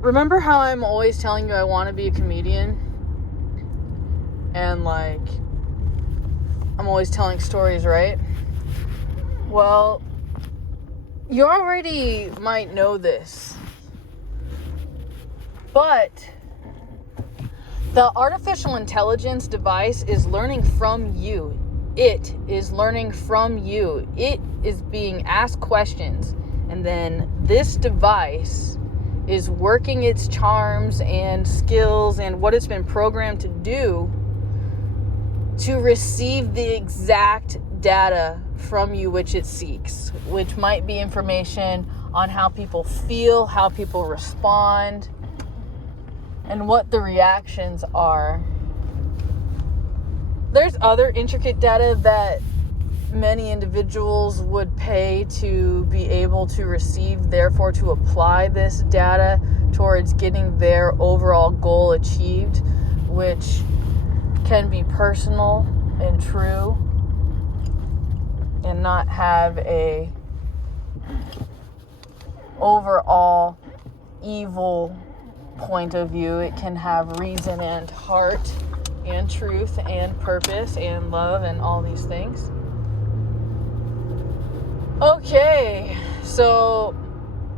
remember how I'm always telling you I want to be a comedian? And like, I'm always telling stories, right? Well, you already might know this, but the artificial intelligence device is learning from you. It is learning from you. It is being asked questions, and then this device is working its charms and skills and what it's been programmed to do to receive the exact data from you which it seeks, which might be information on how people feel, how people respond, and what the reactions are. There's other intricate data that many individuals would pay to be able to receive, therefore to apply this data towards getting their overall goal achieved, which can be personal and true and not have a overall evil point of view. It can have reason and heart and truth and purpose and love and all these things. Okay, so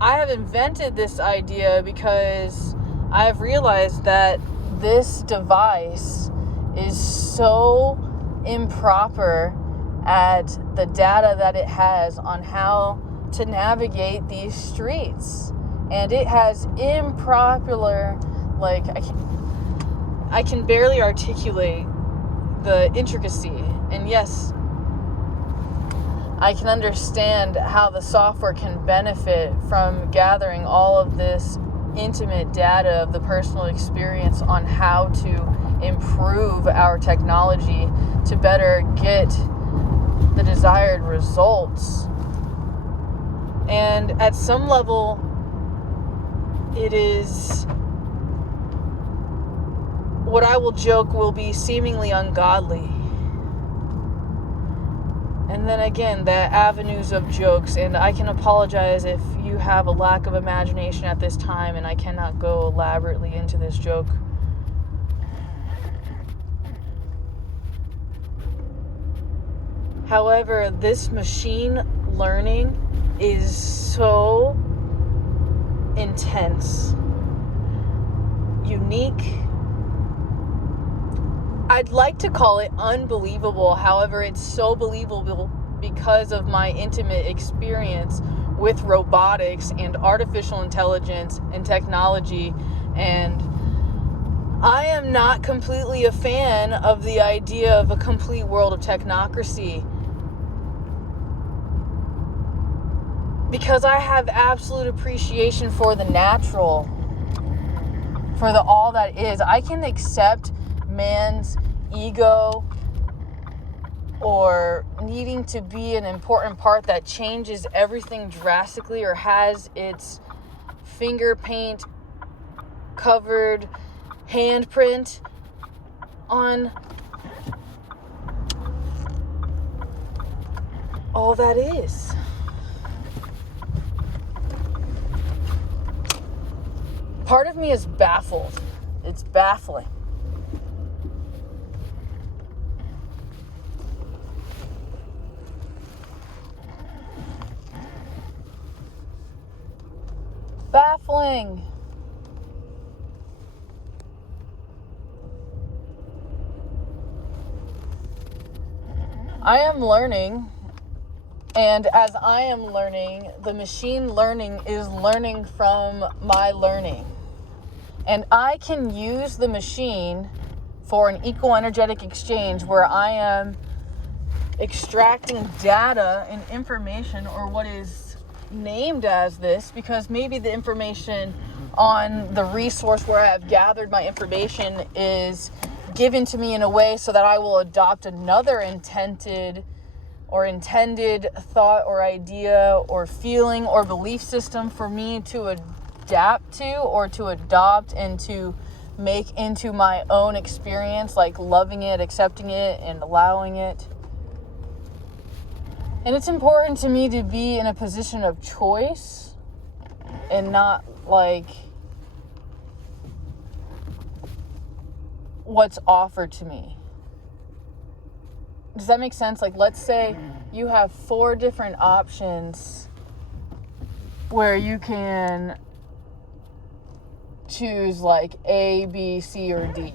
I have invented this idea because I've realized that this device is so improper at the data that it has on how to navigate these streets. And it has improper, like, I can barely articulate the intricacy. And yes, I can understand how the software can benefit from gathering all of this intimate data of the personal experience on how to improve our technology to better get the desired results. And at some level, it is what I will joke will be seemingly ungodly. And then again, the avenues of jokes, and I can apologize if you have a lack of imagination at this time and I cannot go elaborately into this joke. However, this machine learning is so intense, unique. I'd like to call it unbelievable. However, it's so believable because of my intimate experience with robotics and artificial intelligence and technology. And I am not completely a fan of the idea of a complete world of technocracy, because I have absolute appreciation for the natural, for the all that is. I can accept man's ego or needing to be an important part that changes everything drastically or has its finger paint covered handprint on all that is. Part of me is baffled. It's baffling. Baffling. I am learning, and as I am learning, the machine learning is learning from my learning. And I can use the machine for an equal energetic exchange where I am extracting data and information, or what is named as this, because maybe the information on the resource where I have gathered my information is given to me in a way so that I will adopt another intended thought or idea or feeling or belief system for me to adapt to or to adopt and to make into my own experience, like loving it, accepting it, and allowing it. And it's important to me to be in a position of choice and not like what's offered to me. Does that make sense? Like, let's say you have 4 different options where you can choose like A, B, C, or D.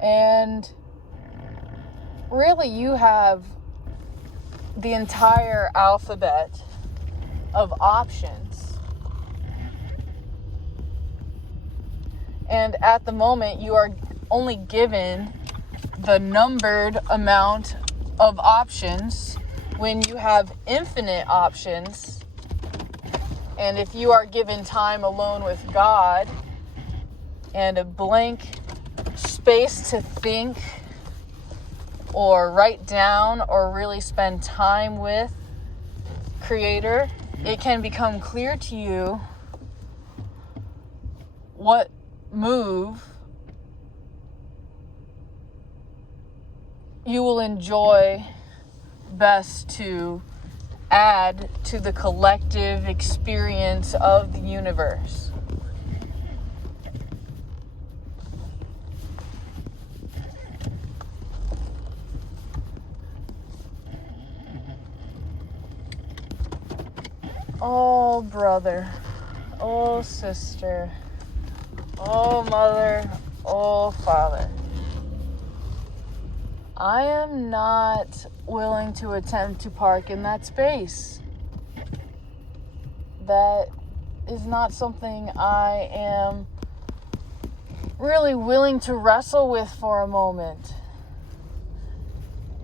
And really, you have the entire alphabet of options. And at the moment, you are only given the numbered amount of options when you have infinite options. And if you are given time alone with God and a blank space to think or write down or really spend time with Creator, it can become clear to you what move you will enjoy best to add to the collective experience of the universe. Oh, brother. Oh, sister. Oh, mother. Oh, father. I am not willing to attempt to park in that space. That is not something I am really willing to wrestle with for a moment.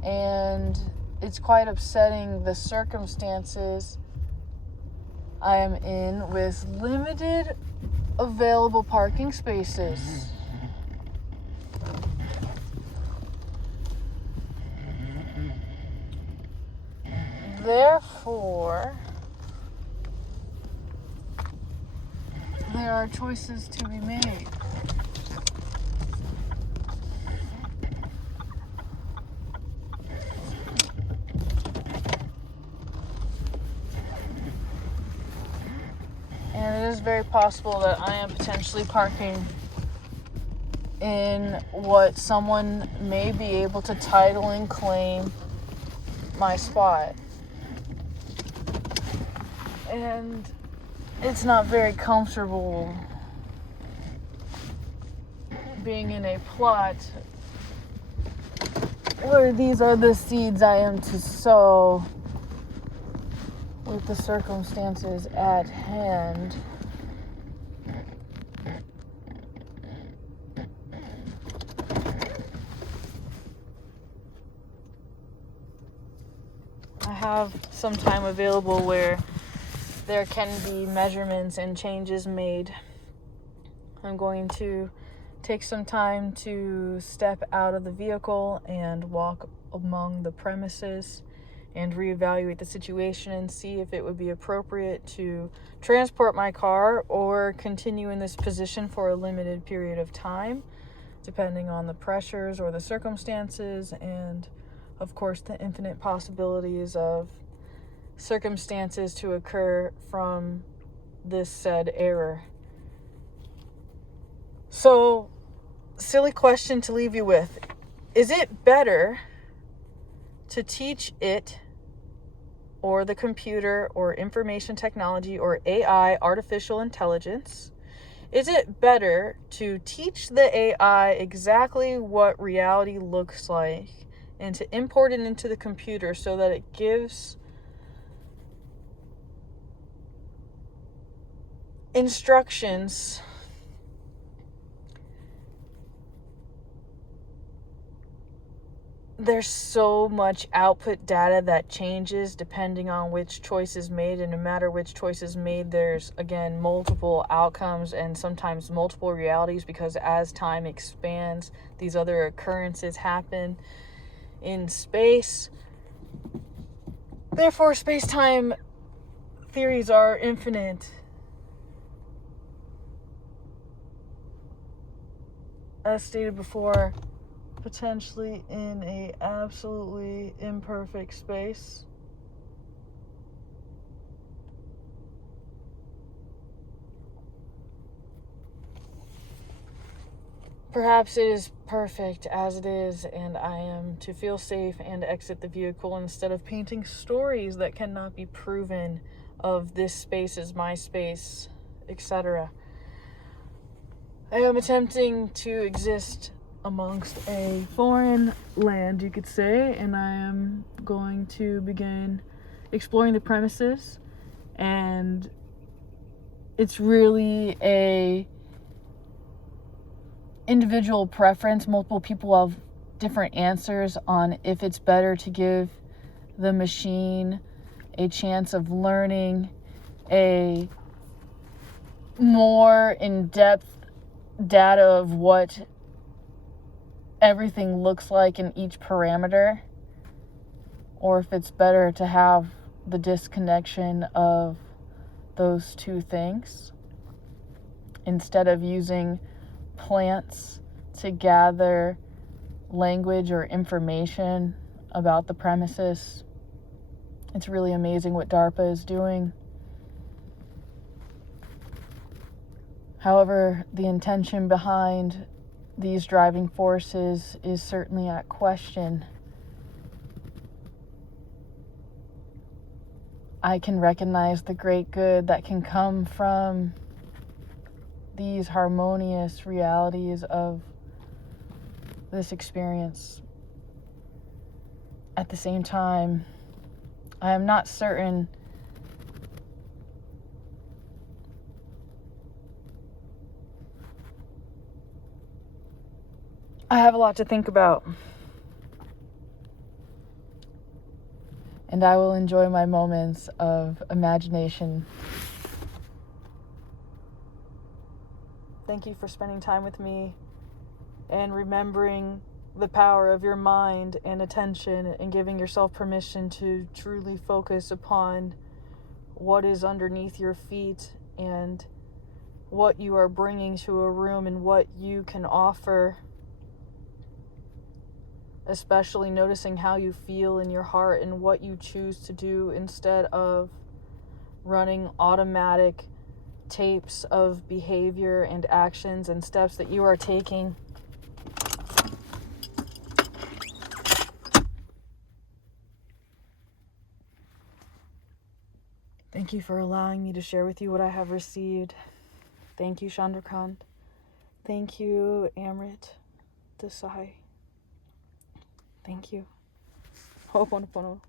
And it's quite upsetting the circumstances I am in with limited available parking spaces. Therefore, there are choices to be made. And it is very possible that I am potentially parking in what someone may be able to title and claim my spot. And it's not very comfortable being in a plot where these are the seeds I am to sow with the circumstances at hand. I have some time available where there can be measurements and changes made. I'm going to take some time to step out of the vehicle and walk among the premises and reevaluate the situation and see if it would be appropriate to transport my car or continue in this position for a limited period of time, depending on the pressures or the circumstances, and of course the infinite possibilities of circumstances to occur from this said error. So, silly question to leave you with. Is it better to teach it or the computer or information technology or AI, artificial intelligence? Is it better to teach the AI exactly what reality looks like and to import it into the computer so that it gives instructions there's so much output data that changes depending on which choice is made, and no matter which choice is made, there's again multiple outcomes and sometimes multiple realities, because as time expands, these other occurrences happen in space. Therefore, space-time theories are infinite. As stated before, potentially in a absolutely imperfect space. Perhaps it is perfect as it is, and I am to feel safe and exit the vehicle instead of painting stories that cannot be proven of this space is my space, etc. I am attempting to exist amongst a foreign land, you could say, and I am going to begin exploring the premises, and it's really a individual preference. Multiple people have different answers on if it's better to give the machine a chance of learning a more in-depth data of what everything looks like in each parameter, or if it's better to have the disconnection of those two things instead of using plants to gather language or information about the premises. It's really amazing what DARPA is doing. However, the intention behind these driving forces is certainly at question. I can recognize the great good that can come from these harmonious realities of this experience. At the same time, I am not certain I have a lot to think about, and I will enjoy my moments of imagination. Thank you for spending time with me and remembering the power of your mind and attention and giving yourself permission to truly focus upon what is underneath your feet and what you are bringing to a room and what you can offer, especially noticing how you feel in your heart and what you choose to do instead of running automatic tapes of behavior and actions and steps that you are taking. Thank you for allowing me to share with you what I have received. Thank you, Chandrakant. Thank you, Amrit Desai. Thank you. Ho'oponopono.